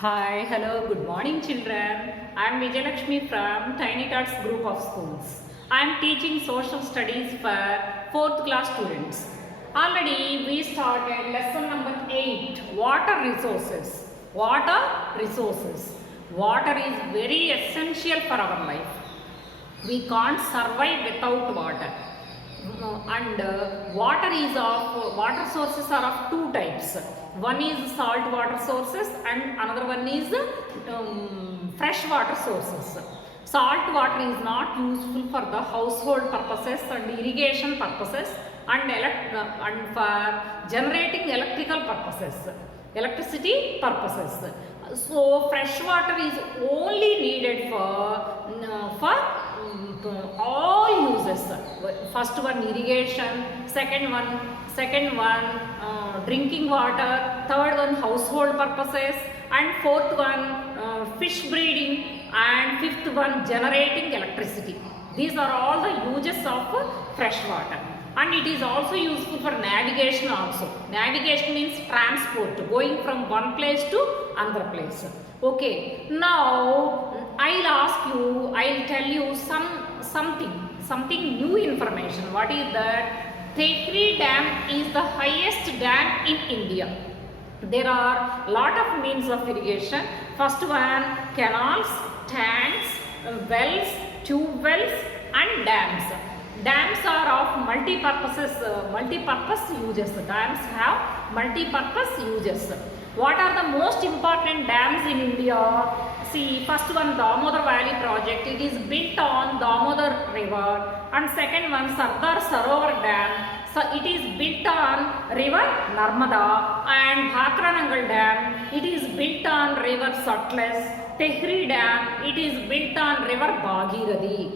Hi, hello, good morning children. I am Vijayalakshmi from Tiny Tots Group of Schools. I am teaching social studies for 4th class students. Already we started lesson number 8, water resources. Water resources. Water is very essential for our life. We can't survive without water. And water sources are of two types. One is salt water sources and another one is fresh water sources. Salt water is not useful for the household purposes and irrigation purposes and for generating electricity purposes. So fresh water is only needed for all uses. First one irrigation, second one drinking water, third one household purposes, and fourth one fish breeding, and fifth one generating electricity. These are all the uses of fresh water. And it is also useful for navigation also. Navigation means transport, going from one place to another place. Okay, now I'll tell you something new information. What is that? Tehri Dam is the highest dam in India. There are lot of means of irrigation. First one, canals, tanks, wells, tube wells and dams. Dams are of multi-purpose uses. Dams have multi-purpose uses. What are the most important dams in India? See, first one Damodar Valley project. It is built on Damodar river. And second one Sardar Sarovar Dam. So it is built on river Narmada. And Bhakranangal Dam. It is built on river Satluj. Tehri Dam, it is built on river Bhagirathi.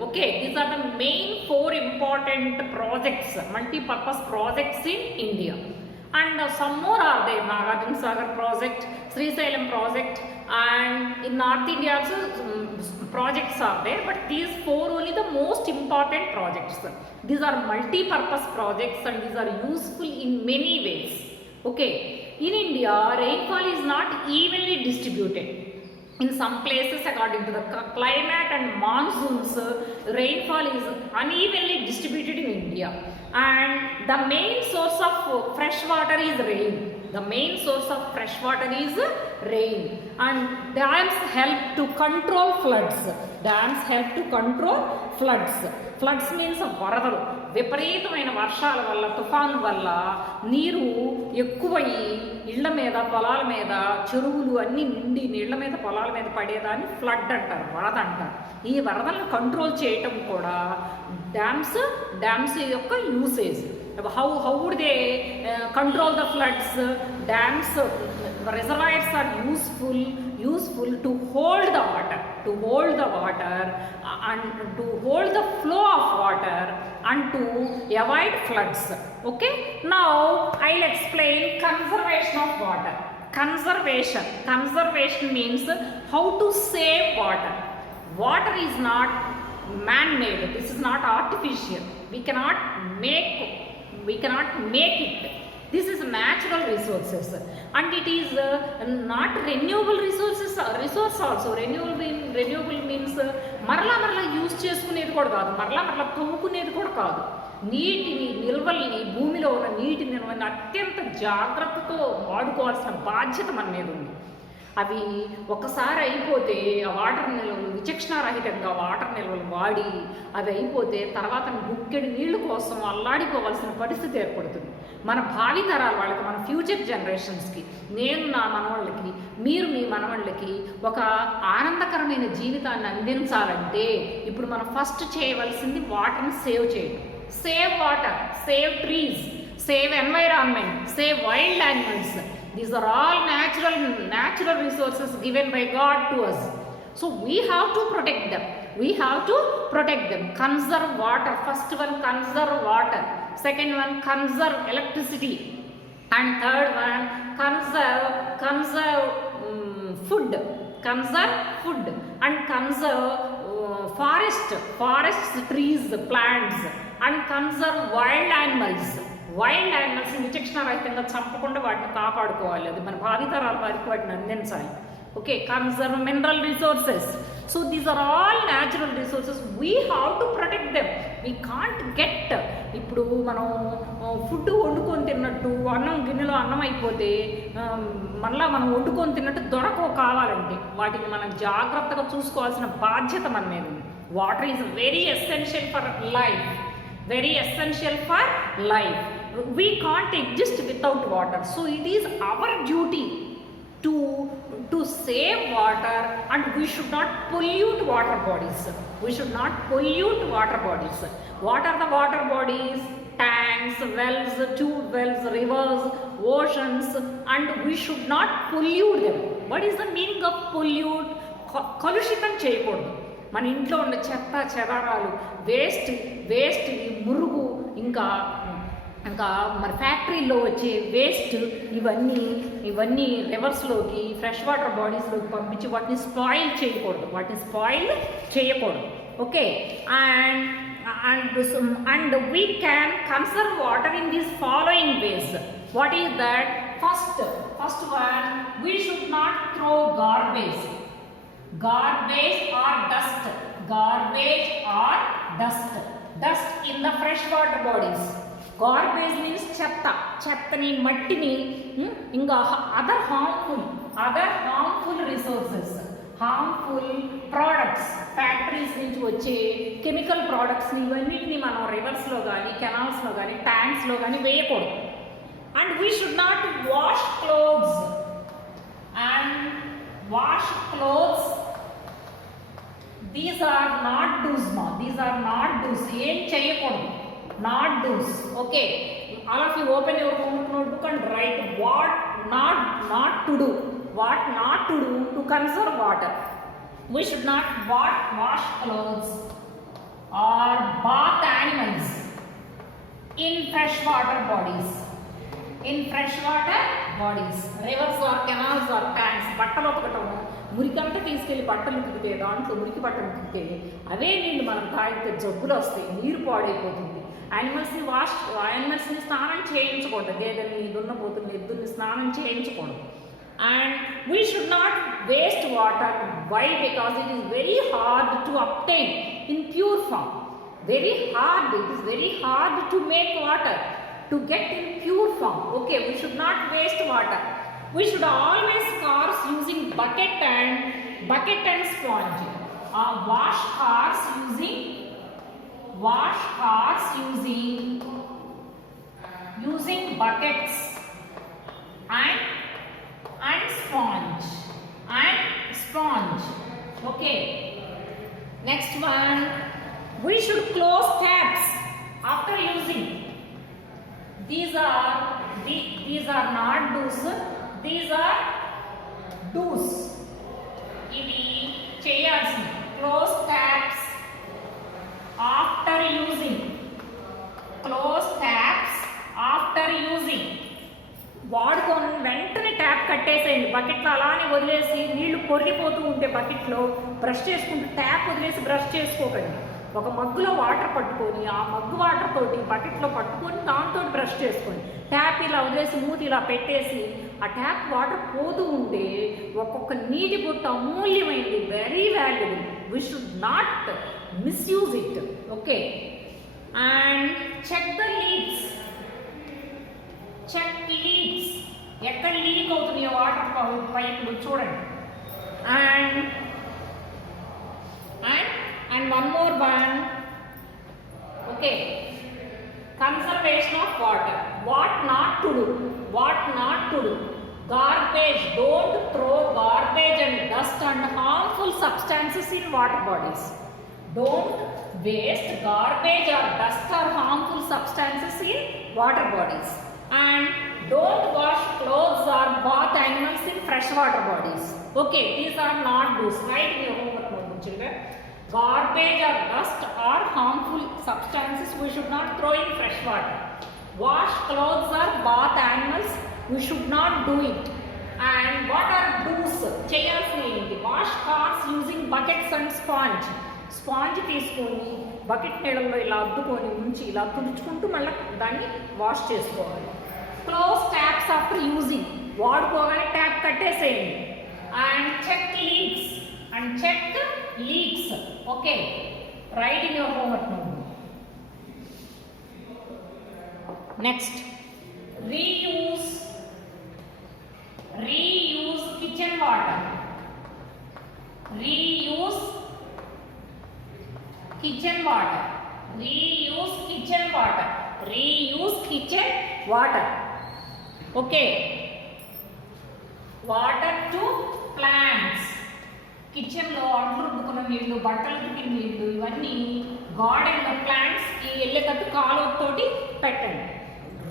Okay, these are the main four important projects, multi-purpose projects in India. And some more are there, Nagarjuna Sagar project, Srisailam project, and in North India also projects are there, but these four only the most important projects. These are multi-purpose projects and these are useful in many ways. Okay. In India, rainfall is not evenly distributed. In some places, according to the climate and monsoons, rainfall is unevenly distributed in India. And the main source of fresh water is rain. And dams help to control floods. Floods means వరదలు. విపరీతమైన వర్షాల వల్ల, తుఫాను వల్ల నీరు ఎక్కువయ్యి ఇళ్ల మీద, పొలాల మీద, చెరువులు అన్నీ నిండి నీళ్ల మీద, పొలాల మీద పడేదాన్ని ఫ్లడ్ అంటారు, వరద అంటారు. ఈ వరదలను కంట్రోల్ చేయటం కూడా డ్యామ్స్ యొక్క usage. How would they control the floods? Dams, reservoirs are useful to hold the water and to hold the flow of water and to avoid floods. Okay, now I'll explain conservation of water. Conservation means how to save water. Water is not man-made. This is not artificial. We cannot make it. This is natural resources and it is not renewable resource also. Renewable means మరలా యూజ్ చేసుకునేది కూడా కాదు, మరలా తవ్వుకునేది కూడా కాదు. భూమిలో ఉన్న నీటి నిల్వల్ని అత్యంత జాగ్రత్తతో వాడుకోవాల్సిన బాధ్యత మన మీద ఉంది. అవి ఒకసారి అయిపోతే ఆ వాటర్ నిల్వలు విచక్షణారహితంగా వాటర్ నిల్వలు వాడి అవి అయిపోతే తర్వాత గుక్కెడి నీళ్ల కోసం అల్లాడిపోవాల్సిన పరిస్థితి ఏర్పడుతుంది. మన భావి తరాల వాళ్ళకి, మన ఫ్యూచర్ జనరేషన్స్కి, నేను నా మనవాళ్ళకి, మీరు మీ మనవాళ్ళకి ఒక ఆనందకరమైన జీవితాన్ని అందించాలంటే ఇప్పుడు మనం ఫస్ట్ చేయవలసింది వాటర్ని సేవ్ చేయడం. Save water, save trees, save environment, save wild animals. These are all natural resources given by God to us. So we have to protect them. Conserve water. First one, conserve water. Second one, conserve electricity. And third one, conserve food. And conserve forests, trees, plants. And conserve wild wild యానిమల్స్ని విచక్షణారహితంగా చంపకుండా వాటిని కాపాడుకోవాలి. అది మన భావితరాల వారికి వాటిని అందించాలి. Okay, conserve mineral resources. So these are all natural resources. We have to protect them. We can't get. ఇప్పుడు మనం ఫుడ్ వండుకొని తిన్నట్టు అన్నం గిన్నెలో అన్నం అయిపోతే మళ్ళీ మనం వండుకొని తిన్నట్టు దొరకవు కావాలంటే. వాటిని మనం జాగ్రత్తగా చూసుకోవాల్సిన బాధ్యత మన మీద ఉంది. Water is very essential for life. Very essential for life. We can't exist without water. So it is our duty to save water, and we should not pollute water bodies. We should not pollute water bodies. What are the water bodies? Tanks, wells, tube wells, rivers, oceans, and we should not pollute them. What is the meaning of pollute? కలుషితం చేయకూడదు. మన ఇంట్లో ఉన్న చెత్త చెదారాలు, వేస్ట్ మురుగు, ఇంకా మరి ఫ్యాక్టరీలో వచ్చే వేస్ట్, ఇవన్నీ రివర్స్లోకి ఫ్రెష్ వాటర్ బాడీస్లోకి పంపించి వాటిని స్పాయిల్ చేయకూడదు. Okay, and we can conserve water in these following ways. What is that? First one, we should not throw garbage or dust in the freshwater bodies. Garbage means చెత్తని, మట్టిని, ఇంకా other harmful resources, harmful products, factories నుంచి వచ్చే కెమికల్ ప్రోడక్ట్స్ని, ఇవన్నిటిని మనం రివర్స్లో కానీ కెనాల్స్లో కానీ ట్యాంక్స్లో కానీ వేయకూడదు. And we should not wash clothes. These are not do's. ఏం చేయకూడదు. Not do's. Okay, all of you open your notebook and write what not to do to conserve water. We should not wash clothes or bath animals in freshwater bodies. Rivers or canals or tanks. బట్టలు ఉతకటము, మురికంతా తీసుకెళ్ళి బట్టలు ఉతికితే, దాంట్లో మురికి బట్టలు ఉతికితే అవే నీళ్ళు మనం తాగితే జబ్బులు వస్తాయి, నీరు పాడైపోతుంది. యానిమల్స్ని స్నానం చేయించకూడదు. గేదెల్ని, దున్నపోతుల్ని, ఎద్దుల్ని స్నానం చేయకూడదు. And we should not waste water. Why? Because it is very hard to obtain in pure form. It is very hard to make water, to get in pure form. Okay, we should not waste water. We should always cars using bucket and sponge. Wash cars using buckets and sponge. Okay, next one, we should close taps after using. These are not do's, these are do's. ఇవి చేయాల్సింది. Close taps after using. వాడుకొని వెంటనే ట్యాప్ కట్టేసేయండి. బకెట్లో అలానే వదిలేసి నీళ్లు పొర్లిపోతూ ఉంటే బకెట్లో బ్రష్ చేసుకుంటూ ట్యాప్ వదిలేసి బ్రష్ చేసుకోకండి. ఒక మగ్గులో వాటర్ పట్టుకొని, ఆ మగ్గు వాటర్ తోటి బకెట్లో పట్టుకొని దాంతో బ్రష్ చేసుకోండి. ట్యాప్ ఇలా వదిలేసి మూతి ఇలా పెట్టేసి ఆ ట్యాప్ వాటర్ పోతూ ఉంటే ఒక్కొక్క నీటి బొట్టు అమూల్యమైనది, very valuable. We should not misuse it. Okay, and check leaks. ఎక్కడ లీక్ అవుతున్నాయో వాటర్ పైపులు చూడండి. And one more one. Okay, conservation of water. What not to do. Garbage. Don't throw garbage and dust and harmful substances in water bodies. Don't waste garbage or dust or harmful substances in water bodies. And don't wash clothes or bath animals in freshwater bodies. Okay, these are not do's. Write in your homework notebook, children. Garbage or dust or harmful substances we should not throw in fresh water. Wash clothes or bath animals, we should not do it. And what are do's? Cheyalsini enti. Wash cars using buckets and sponge. Sponge తీసుకొని బకెట్ నీళ్ళల్లో ఇలా అద్దుకొని ఉంచి ఇలా తుడుచుకుంటూ మళ్ళీ దాన్ని wash చేసుకోవాలి. క్లోజ్ ట్యాప్స్ ఆఫ్టర్ యూజింగ్, వాడుకోగానే ట్యాప్ కట్టేసేయండి. And check leaks. Okay, write in your homework note. Next, reuse kitchen water. Reuse kitchen water. Okay, water to plants. కిచెన్లో అంట్లు రుద్దుకున్న నీళ్లు, బట్టలు ఉతికిన నీళ్లు, ఇవన్నీ గార్డెన్లో ప్లాంట్స్కి వెళ్ళేటట్టు కాలువతోటి పెట్టండి.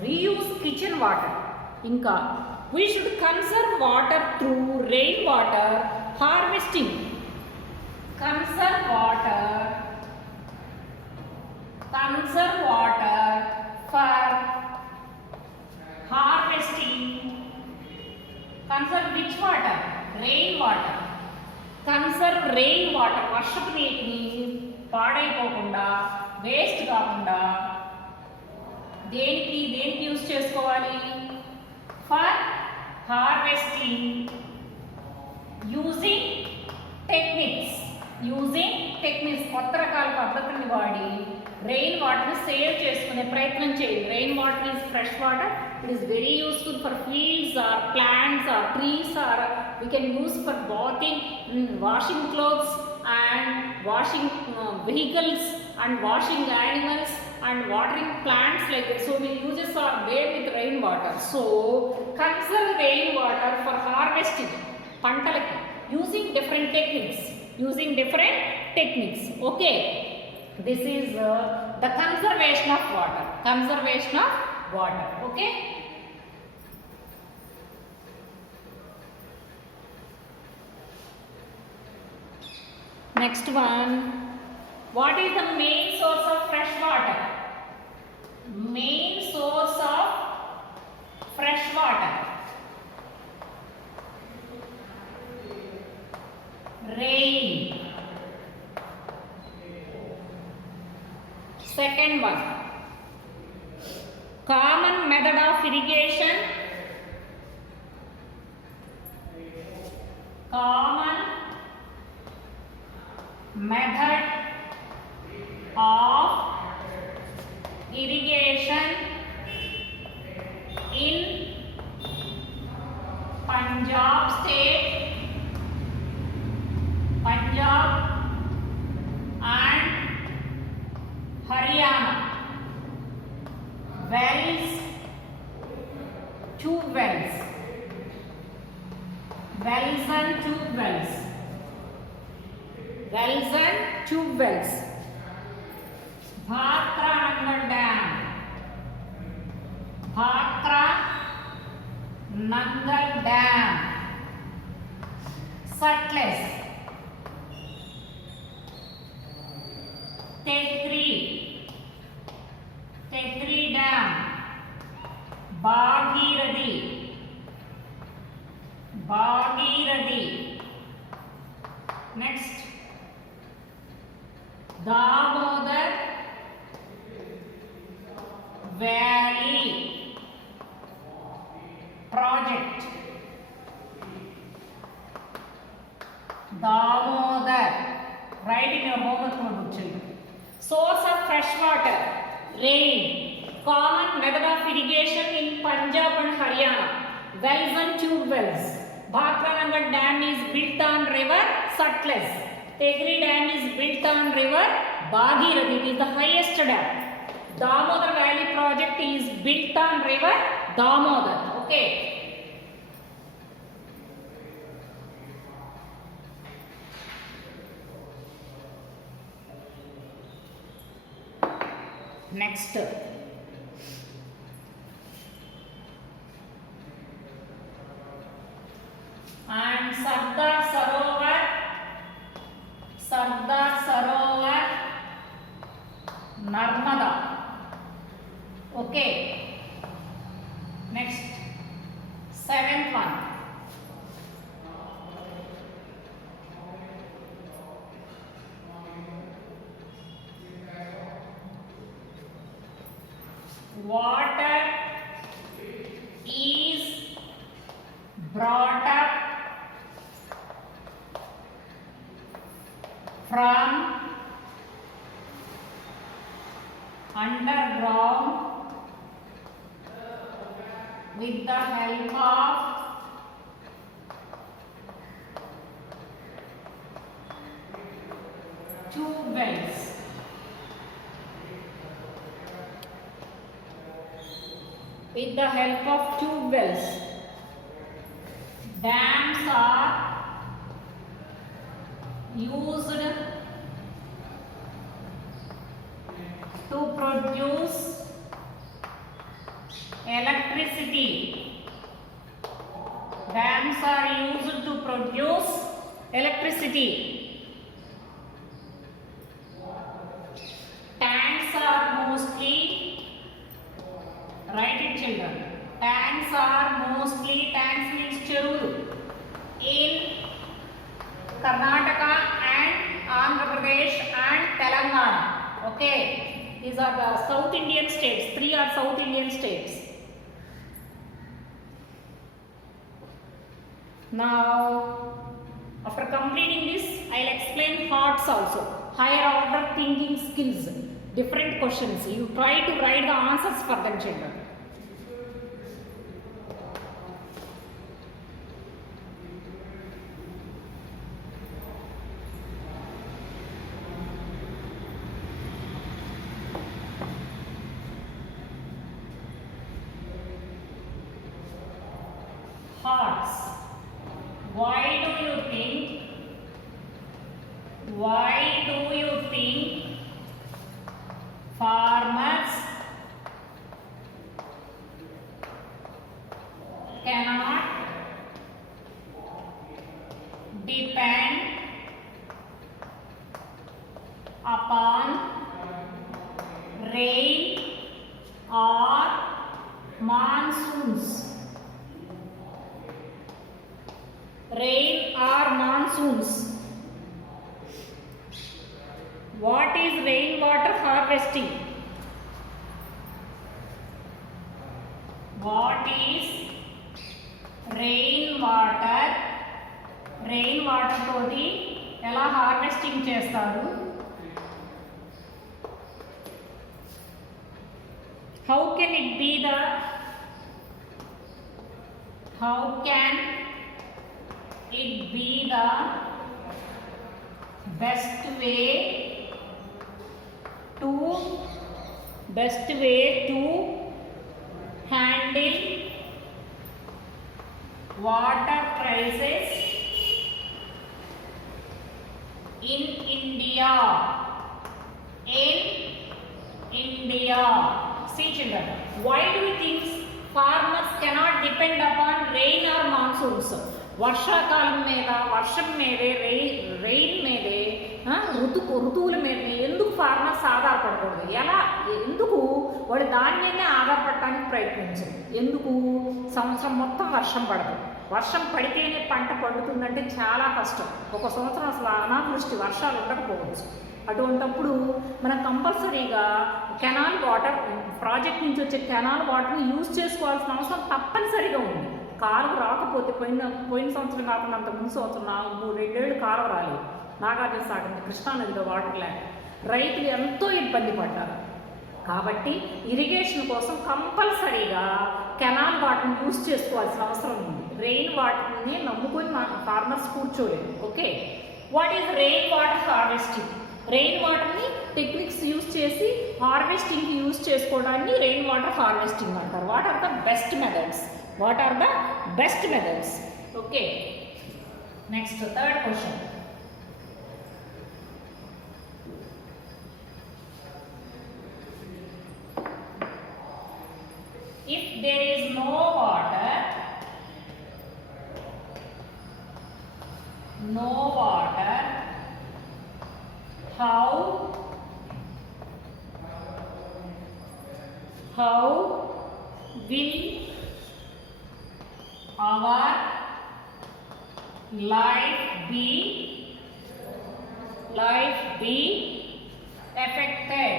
Reuse kitchen water. ఇంకా we should conserve water through rain water harvesting. Conserve water for harvesting. Conserve which water? Rain water. Conserve rain water. వర్షపు నీటిని పాడైపోకుండా, వేస్ట్ కాకుండా దేనికి యూజ్ చేసుకోవాలి? For harvesting. Using techniques. కొత్త రకాల పద్ధతుల్ని వాడి రెయిన్ వాటర్ని సేవ్ చేసుకునే ప్రయత్నం చేయండి. Rain water is fresh water. It is very useful for fields or plants or trees, or we can use for bathing, washing clothes and washing vehicles and washing animals and watering plants like that. So we uses are there with rainwater. So conserve rainwater for harvesting పంటలకి using different techniques. Okay, this is the conservation of water. Okay, next one, what is the main source of fresh water? Rain. Second one, common method of irrigation. In Punjab state, and Haryana. Tube wells and tube wells. Bhakra Nangal Dam. Sutlej, Tekri Dam. Bhagirathi. Next, Damodar Valley project. Damodar. Write in your homework notebook, children. Source of fresh water, rain. Common method of irrigation in Punjab and Haryana. Wells and tube wells. Bhakra Dam is built on river Sutlej. Tekri Dam is built on river Bhagirathi. It is the highest dam. Damodar Valley project is built on river Damodar. Okay. Next, and Sardar Sarovar Narmada. Okay, next, seventh one, water is brought up from underground with the help of tube wells. With the help of tube wells. Dams are used to produce electricity. Dams are used to produce electricity. Tanks are mostly, write it children, tanks are mostly, tanks means cheruru, in Karnataka and Andhra Pradesh and Telangana. Okay, these are the South Indian states. 3 are South Indian states. Now, after completing this, I'll explain HOTS also. Higher order thinking skills. Different questions. You try to write the answers for them, children. HOTS. Why do you think farmers cannot depend upon rain or monsoons? Rain or monsoons. What is rainwater harvesting? What is rainwater? Rainwater తోటి ఎలా హార్వెస్టింగ్ చేస్తారు? How can it be the best way to handle water crisis in India? See children, why do you think farmers cannot depend upon rain or monsoons? వర్షాకాలం మీద, వర్షం మీదే, రెయిన్ మీదే, ఋతువుల మీదే ఎందుకు ఫార్మర్స్ ఆధారపడకూడదు? ఎందుకు వాడు దాని మీదే ఆధారపడటానికి ప్రయత్నించరు? ఎందుకు? సంవత్సరం మొత్తం వర్షం పడదు. వర్షం పడితేనే పంట పండుతుందంటే చాలా కష్టం. ఒక సంవత్సరం అసలు అనావృష్టి, వర్షాలు ఉండకపోవచ్చు. అటువంటప్పుడు మనం కంపల్సరీగా కెనాల్ వాటర్, ప్రాజెక్ట్ నుంచి వచ్చే కెనాల్ వాటర్ని యూజ్ చేసుకోవాల్సిన అవసరం తప్పనిసరిగా ఉంది. కాలువ రాకపోతే పోయిన సంవత్సరం కాకుండా అంత ముందు సంవత్సరం 2 ఏళ్ళు కాలువ రాలేదు. నాగార్జున సాగర్, కృష్ణానదిలో వాటర్ లేక రైతులు ఎంతో ఇబ్బంది పడ్డారు. కాబట్టి ఇరిగేషన్ కోసం కంపల్సరీగా కెనాల్ వాటర్ని యూజ్ చేసుకోవాల్సిన అవసరం ఉంది. రెయిన్ వాటర్ని నమ్ముకొని ఫార్మర్స్ కూర్చోలేదు. Okay, what is rain water harvesting? Rain వాటర్ని టెక్నిక్స్ యూజ్ చేసి హార్వెస్టింగ్కి యూజ్ చేసుకోవడాన్ని రెయిన్ వాటర్ హార్వెస్టింగ్ అంటారు. What are the best methods? Okay, next, third question. If there is no water, how will our life be affected?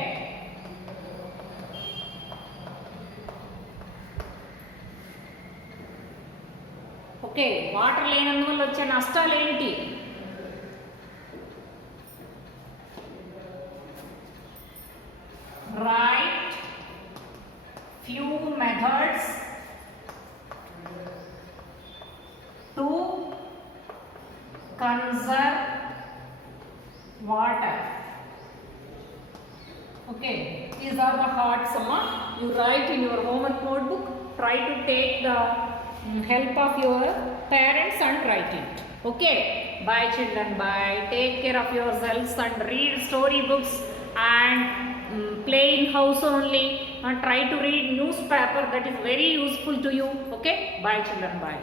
Okay, water లేనందువల్ల వచ్చే నష్టాలు ఏంటి? Write few methods to conserve water. Okay, these are the hard summa. You write in your homework notebook. Try to take the help of your parents and write it. Okay, bye children, bye. Take care of yourselves and read storybooks and play in house only, and try to read newspaper, that is very useful to you. Okay, bye children, bye.